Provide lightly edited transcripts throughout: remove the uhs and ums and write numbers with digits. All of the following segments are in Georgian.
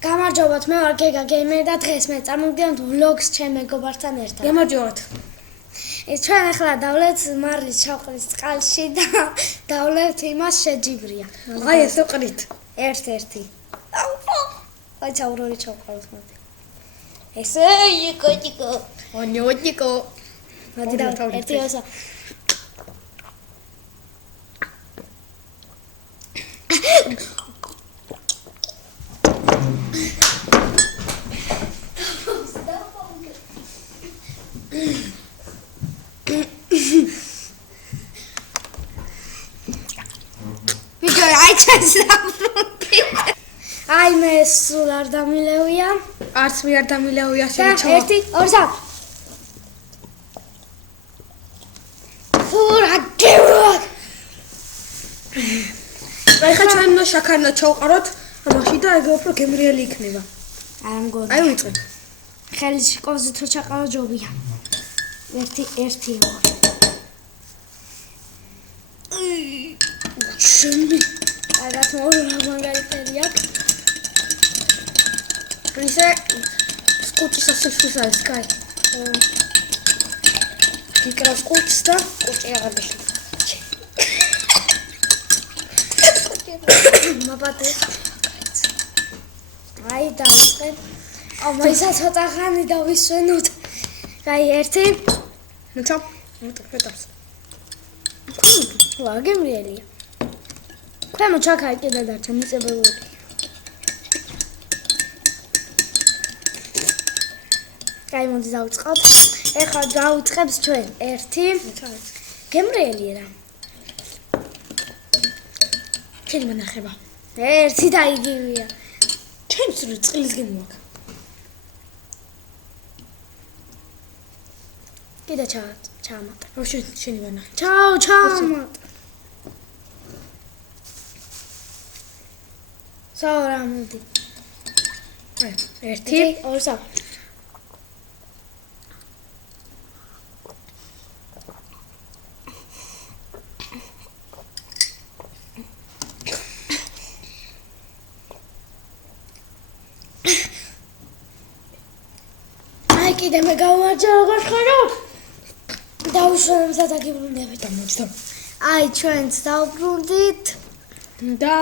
გამარჯობათ, მე ვარ გეგა გეიმერი და დღეს მე წარმოგიდგენთ ვლოგს ჩემ მეგობართან ერთად. გამარჯობათ. ჩვენ ახლა დავლებთ მარილის ჩავყრის წყალში და დავლებთ იმას შეჯიბრია. აი ესე ყრით. ერთ-ერთი. აი ჩაურორი ჩავყავთ მოდი. ესე იკო. ონიოდიკო. მოდი დავთავრეთ. ერთი ასა. აი მე სულ არ დამილევია. არც მე არ დამილევია და შეიჩავა. 1 2 3. ფურა გევრაკ. აი ხა ჩვენ უნდა შაქარნა ჩავყაროთ, ამაში და ეგ უფრო გემრიელი იქნება. არ მგონი. აი ვიწევ. ხელში ყოზით რო ჩაყარო ჯობია. 1 2 შენი აგათ მორი მაგალითები აქვს. ისე სკუჩის ასეშვის არის, კაი. მიკრო სკუჩს და კუჭი აღარ გეშლი. მაბადე. აი დავწყებ. ამისა ცოტა ხანი დავისვენოთ. კაი 1 მოწა. მეტავს. ვაგემრიელია. ქვემო ჩაქარი კიდე დარჩა მიწებელური. კაი მოდი დავწყობ. ეხლა დავიწყებს ჩვენ 1 გემრიელია რა. ჩემი მანახება. 1 და იგივეა. ჩემს რო წყლისგენ მოაქვს. კიდე ჩამატ. რო შენი მანახე. ჩამატ. საარა მოდი. აი 1 2 3. აი კიდე მე გავარჯა როგორ ხარო? დავუშვებ სადაგიბრუნდები და მოწდა. აი ჩვენც დავბრუნდით და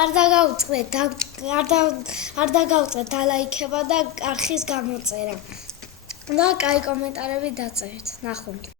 არ დაგავწყდეთ არ დაგავწყდეთ დალაიქება და არხის გამოწერა და კაი კომენტარები დაწერთ. ნახვამდის.